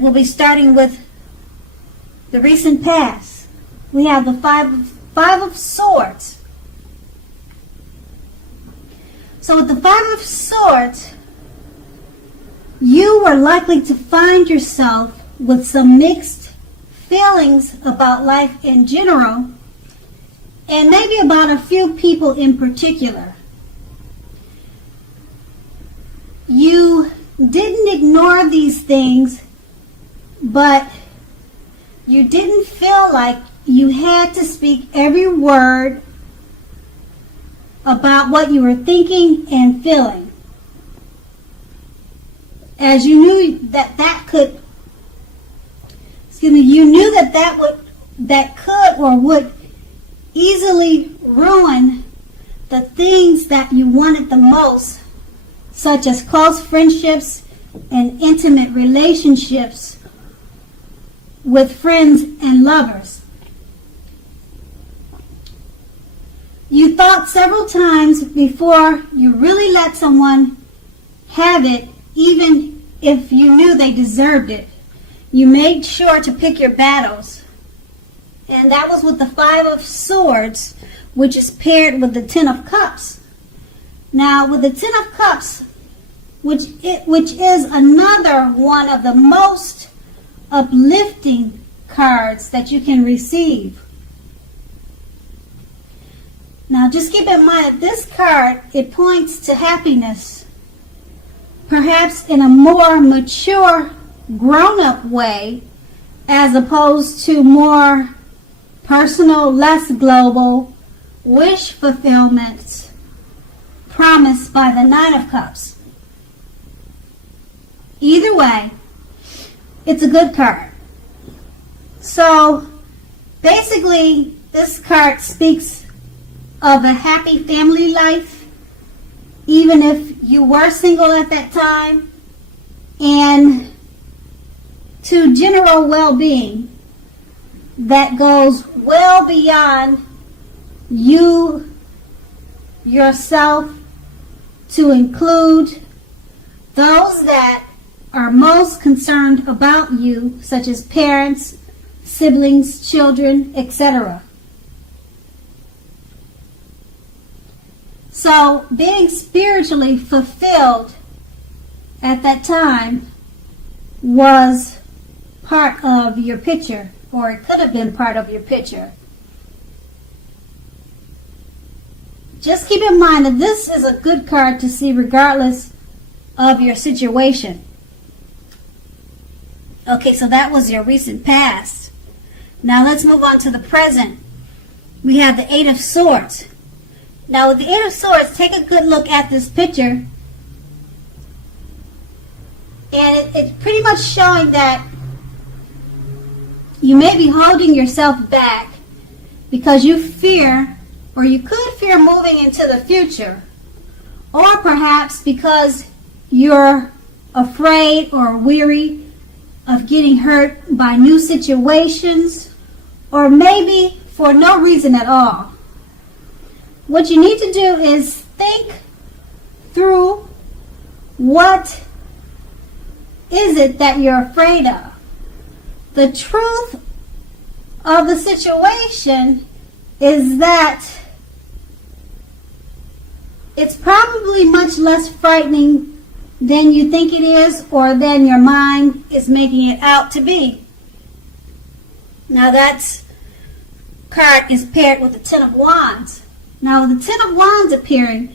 And we'll be starting with the recent past. We have the Five of Swords. So with the Five of Swords, you are likely to find yourself with some mixed feelings about life in general, and maybe about a few people in particular. You didn't ignore these things, but you didn't feel like you had to speak every word about what you were thinking and feeling, as you knew that could or would easily ruin the things that you wanted the most, such as close friendships and intimate relationships with friends and lovers. You thought several times before you really let someone have it, even if you knew they deserved it. You made sure to pick your battles. And that was with the Five of Swords, which is paired with the Ten of Cups. Now, with the Ten of Cups, which is another one of the most uplifting cards that you can receive. Now, just keep in mind that this card, it points to happiness, perhaps in a more mature, grown-up way, as opposed to more personal, less global, wish fulfillments promised by the Nine of Cups. Either way, it's a good card. So, basically, this card speaks of a happy family life, even if you were single at that time, and to general well-being that goes well beyond you yourself, to include those that are most concerned about you, such as parents, siblings, children, etc. So being spiritually fulfilled at that time was part of your picture, or it could have been part of your picture. Just keep in mind that this is a good card to see regardless of your situation. Okay, so that was your recent past. Now let's move on to the present. We have the Eight of Swords. Now with the Eight of Swords, take a good look at this picture. And it's pretty much showing that you may be holding yourself back because you fear, or you could fear moving into the future, or perhaps because you're afraid or weary of getting hurt by new situations, or maybe for no reason at all. What you need to do is think through, what is it that you're afraid of? The truth of the situation is that it's probably much less frightening than you think it is, or than your mind is making it out to be. Now that card is paired with the Ten of Wands. Now with the Ten of Wands appearing,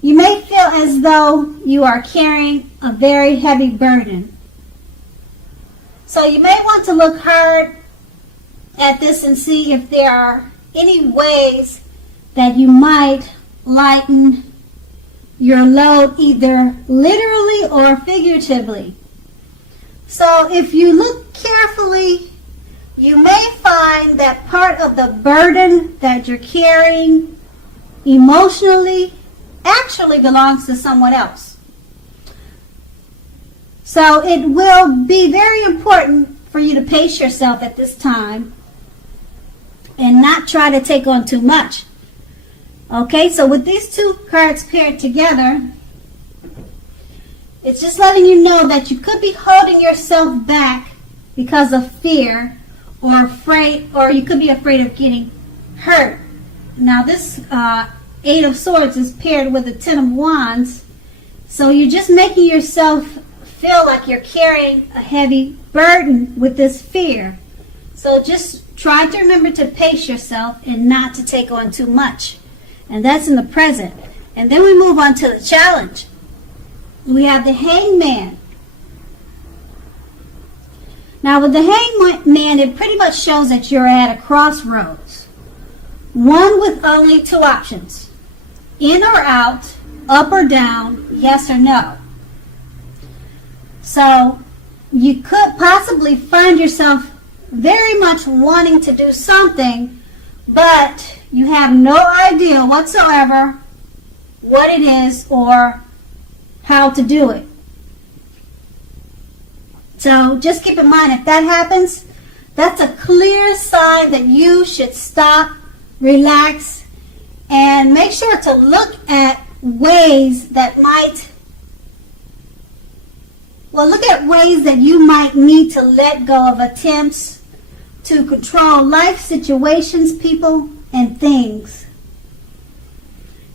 you may feel as though you are carrying a very heavy burden. So you may want to look hard at this and see if there are any ways that you might lighten your load, either literally or figuratively. So if you look carefully, you may find that part of the burden that you're carrying emotionally actually belongs to someone else. So it will be very important for you to pace yourself at this time and not try to take on too much. Okay, so with these two cards paired together, it's just letting you know that you could be holding yourself back because of fear or afraid, or you could be afraid of getting hurt. Now this Eight of Swords is paired with the Ten of Wands, so you're just making yourself feel like you're carrying a heavy burden with this fear. So just try to remember to pace yourself and not to take on too much. And that's in the present. And then we move on to the challenge. We have the Hangman. Now with the Hangman, it pretty much shows that you're at a crossroads. One with only two options. In or out, up or down, yes or no. So you could possibly find yourself very much wanting to do something, but you have no idea whatsoever what it is or how to do it. So just keep in mind, if that happens, that's a clear sign that you should stop, relax, and make sure to look at ways that you might need to let go of attempts to control life situations, people, and things.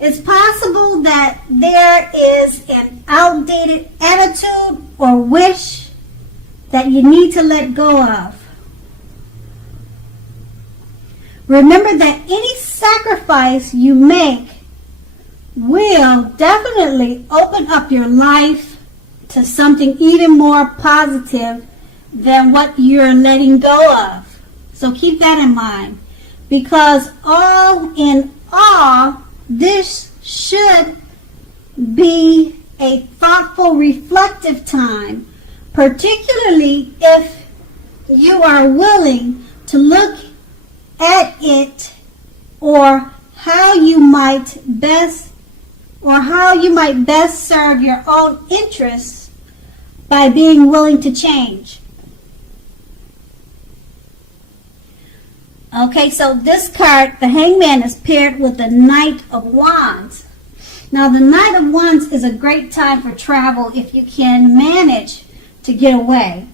It's possible that there is an outdated attitude or wish that you need to let go of. Remember that any sacrifice you make will definitely open up your life to something even more positive than what you're letting go of. So keep that in mind, because all in all, this should be a thoughtful, reflective time, particularly if you are willing to look at it or how you might best serve your own interests by being willing to change. Okay, so this card, the Hangman, is paired with the Knight of Wands. Now, the Knight of Wands is a great time for travel if you can manage to get away.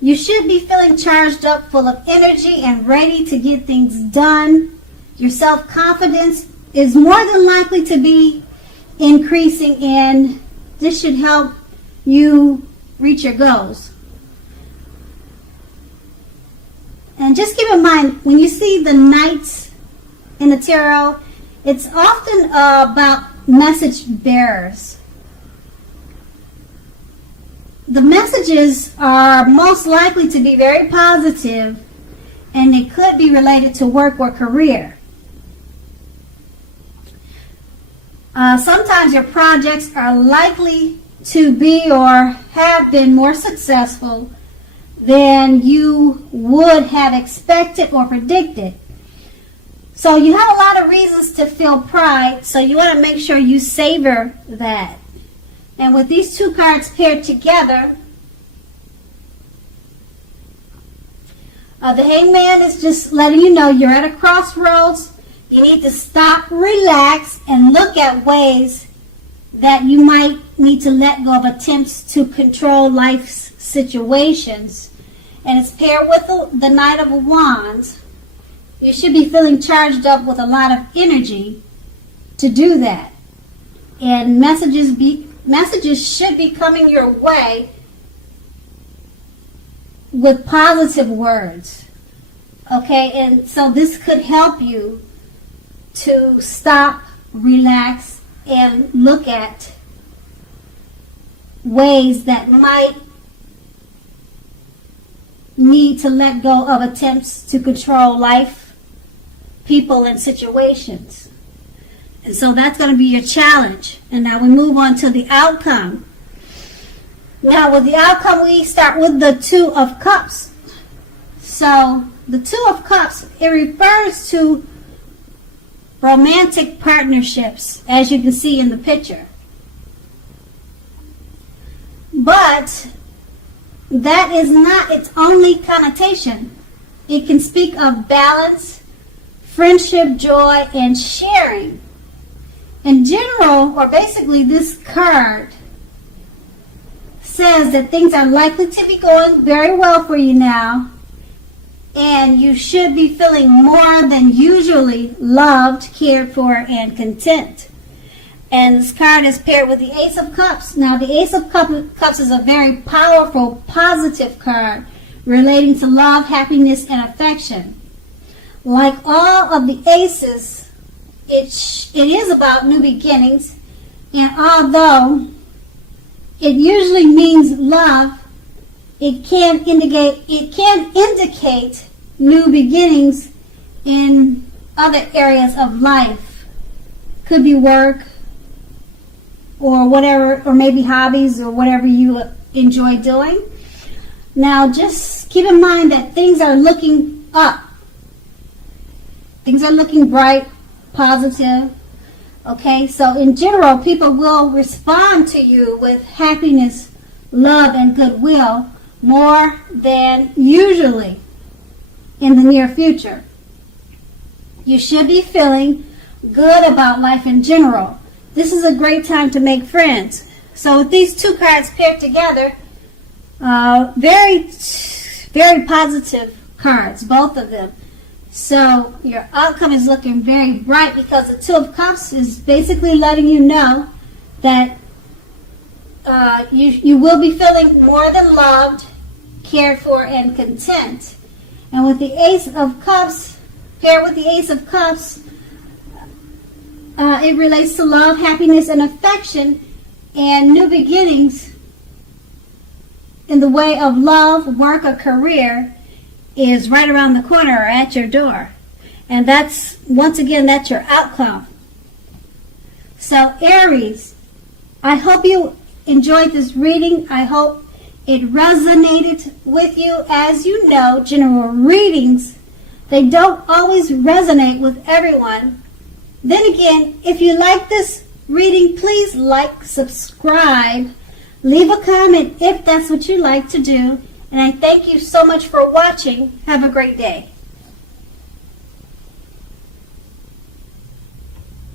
You should be feeling charged up, full of energy, and ready to get things done. Your self-confidence is more than likely to be increasing, and this should help you reach your goals. And just keep in mind, when you see the knights in the tarot, it's often about message bearers. The messages are most likely to be very positive, and they could be related to work or career. Sometimes your projects are likely to be or have been more successful than you would have expected or predicted. So you have a lot of reasons to feel pride, so you want to make sure you savor that. And with these two cards paired together, the Hangman is just letting you know you're at a crossroads. You need to stop, relax, and look at ways that you might need to let go of attempts to control life's situations. And it's paired with the Knight of Wands. You should be feeling charged up with a lot of energy to do that. And messages should be coming your way with positive words. Okay, and so this could help you to stop, relax, and look at ways that might need to let go of attempts to control life, people, and situations. And so that's going to be your challenge. And now we move on to the outcome. Now with the outcome, we start with the Two of Cups. So the Two of Cups, it refers to romantic partnerships, as you can see in the picture. But that is not its only connotation. It can speak of balance, friendship, joy, and sharing. In general, or basically, this card says that things are likely to be going very well for you now, and you should be feeling more than usually loved, cared for, and content. And this card is paired with the Ace of Cups. Now, the Ace of Cups is a very powerful, positive card relating to love, happiness, and affection. Like all of the aces, it is about new beginnings, and although it usually means love, it can indicate new beginnings in other areas of life. Could be work or whatever, or maybe hobbies or whatever you enjoy doing. Now, just keep in mind that things are looking up. Things are looking bright, positive. Okay, so in general, people will respond to you with happiness, love, and goodwill more than usually in the near future. You should be feeling good about life in general. This is a great time to make friends. So with these two cards paired together, very, very positive cards, both of them. So your outcome is looking very bright because the Two of Cups is basically letting you know that you will be feeling more than loved, cared for, and content. And with the Ace of Cups, paired with the Ace of Cups, it relates to love, happiness, and affection, and new beginnings in the way of love, work, or career is right around the corner or at your door. And that's, once again, that's your outcome. So Aries, I hope you enjoyed this reading. I hope it resonated with you. As you know, general readings, they don't always resonate with everyone. Then again, if you like this reading, please like, subscribe, leave a comment if that's what you like to do. And I thank you so much for watching. Have a great day.